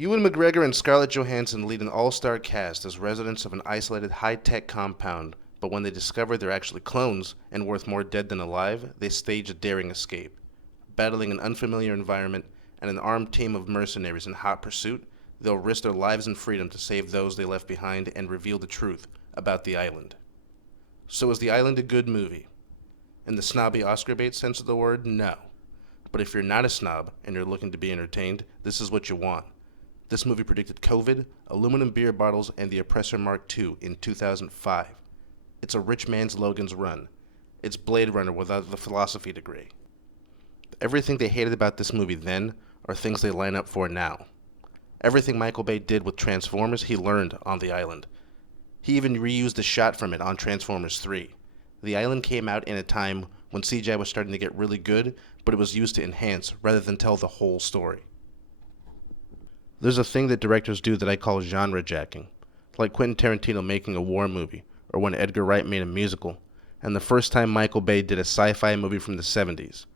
Ewan McGregor and Scarlett Johansson lead an all-star cast as residents of an isolated high-tech compound, but when they discover they're actually clones and worth more dead than alive, they stage a daring escape. Battling an unfamiliar environment and an armed team of mercenaries in hot pursuit, they'll risk their lives and freedom to save those they left behind and reveal the truth about the island. So is The Island a good movie? In the snobby Oscar bait sense of the word, no. But if you're not a snob and you're looking to be entertained, this is what you want. This movie predicted COVID, aluminum beer bottles, and the Oppressor Mark II in 2005. It's a rich man's Logan's Run. It's Blade Runner without the philosophy degree. Everything they hated about this movie then are things they line up for now. Everything Michael Bay did with Transformers, he learned on The Island. He even reused a shot from it on Transformers 3. The Island came out in a time when CGI was starting to get really good, but it was used to enhance rather than tell the whole story. There's a thing that directors do that I call genre jacking, like Quentin Tarantino making a war movie, or when Edgar Wright made a musical, and the first time Michael Bay did a sci-fi movie from the 70s.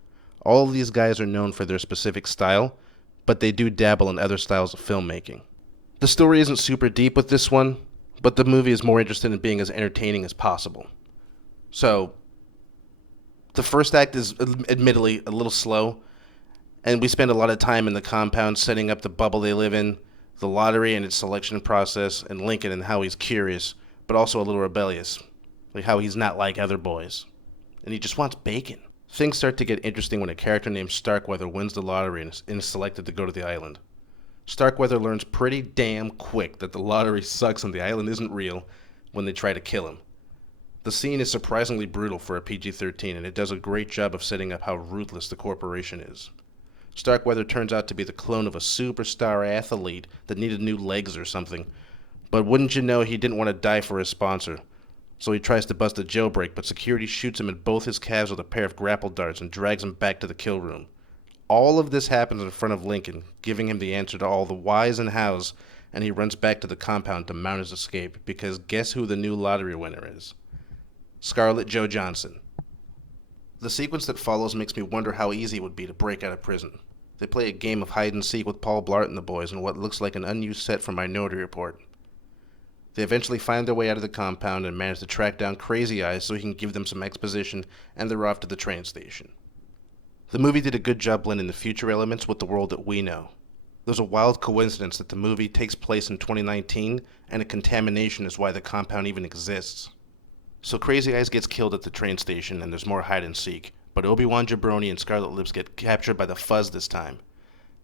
All of these guys are known for their specific style, but they do dabble in other styles of filmmaking. The story isn't super deep with this one, but the movie is more interested in being as entertaining as possible. So, the first act is admittedly a little slow, and we spend a lot of time in the compound setting up the bubble they live in, the lottery and its selection process, and Lincoln and how he's curious, but also a little rebellious, like how he's not like other boys, and he just wants bacon. Things start to get interesting when a character named Starkweather wins the lottery and is selected to go to the island. Starkweather learns pretty damn quick that the lottery sucks and the island isn't real when they try to kill him. The scene is surprisingly brutal for a PG-13, and it does a great job of setting up how ruthless the corporation is. Starkweather turns out to be the clone of a superstar athlete that needed new legs or something, but wouldn't you know he didn't want to die for his sponsor. So he tries to bust a jailbreak, but security shoots him in both his calves with a pair of grapple darts and drags him back to the kill room. All of this happens in front of Lincoln, giving him the answer to all the whys and hows, and he runs back to the compound to mount his escape, because guess who the new lottery winner is? Scarlett Jo Johansson. The sequence that follows makes me wonder how easy it would be to break out of prison. They play a game of hide and seek with Paul Blart and the boys in what looks like an unused set from Minority Report. They eventually find their way out of the compound and manage to track down Crazy Eyes so he can give them some exposition, and they're off to the train station. The movie did a good job blending the future elements with the world that we know. There's a wild coincidence that the movie takes place in 2019, and a contamination is why the compound even exists. So Crazy Eyes gets killed at the train station, and there's more hide and seek, but Obi-Wan Jabroni and Scarlet Lips get captured by the Fuzz this time.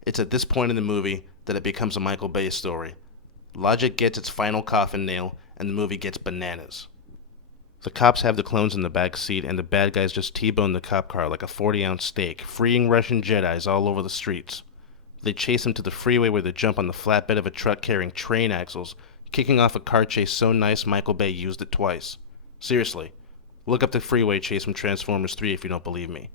It's at this point in the movie that it becomes a Michael Bay story. Logic gets its final coffin nail, and the movie gets bananas. The cops have the clones in the back seat, and the bad guys just T-bone the cop car like a 40-ounce steak, freeing Russian Jedis all over the streets. They chase them to the freeway where they jump on the flatbed of a truck carrying train axles, kicking off a car chase so nice Michael Bay used it twice. Seriously, look up the freeway chase from Transformers 3 if you don't believe me.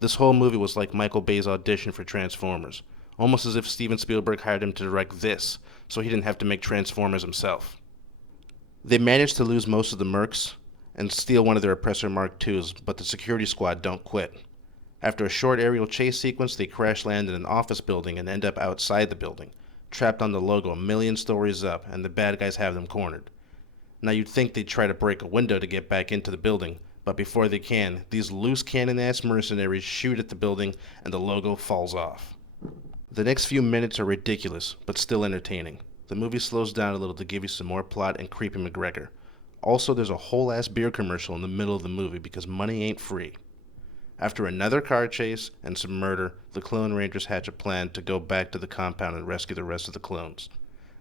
This whole movie was like Michael Bay's audition for Transformers, almost as if Steven Spielberg hired him to direct this, so he didn't have to make Transformers himself. They managed to lose most of the mercs and steal one of their Oppressor Mark IIs, but the security squad don't quit. After a short aerial chase sequence, they crash land in an office building and end up outside the building, trapped on the logo a million stories up, and the bad guys have them cornered. Now you'd think they'd try to break a window to get back into the building, but before they can, these loose cannon-ass mercenaries shoot at the building and the logo falls off. The next few minutes are ridiculous, but still entertaining. The movie slows down a little to give you some more plot and creepy McGregor. Also, there's a whole-ass beer commercial in the middle of the movie because money ain't free. After another car chase and some murder, the Clone Rangers hatch a plan to go back to the compound and rescue the rest of the clones.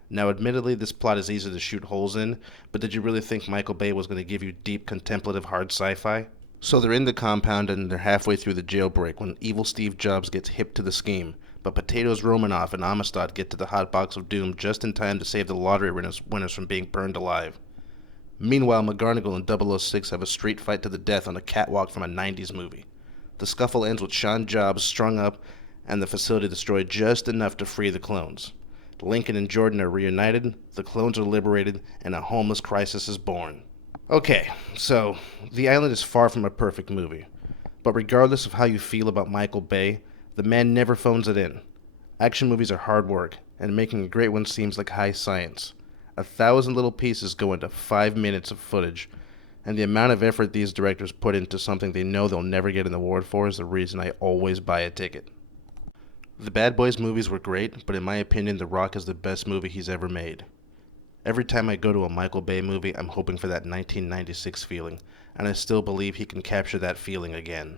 Now, admittedly, this plot is easy to shoot holes in, but did you really think Michael Bay was going to give you deep, contemplative, hard sci-fi? So they're in the compound and they're halfway through the jailbreak when evil Steve Jobs gets hip to the scheme, but Potatoes Romanoff and Amistad get to the hot box of doom just in time to save the lottery winners from being burned alive. Meanwhile, McGarnagle and 006 have a street fight to the death on a catwalk from a 90s movie. The scuffle ends with Sean Jobs strung up and the facility destroyed just enough to free the clones. Lincoln and Jordan are reunited, the clones are liberated, and a homeless crisis is born. Okay, so The Island is far from a perfect movie, but regardless of how you feel about Michael Bay, the man never phones it in. Action movies are hard work, and making a great one seems like high science. 1,000 little pieces go into 5 minutes of footage, and the amount of effort these directors put into something they know they'll never get an award for is the reason I always buy a ticket. The Bad Boys movies were great, but in my opinion, The Rock is the best movie he's ever made. Every time I go to a Michael Bay movie, I'm hoping for that 1996 feeling, and I still believe he can capture that feeling again.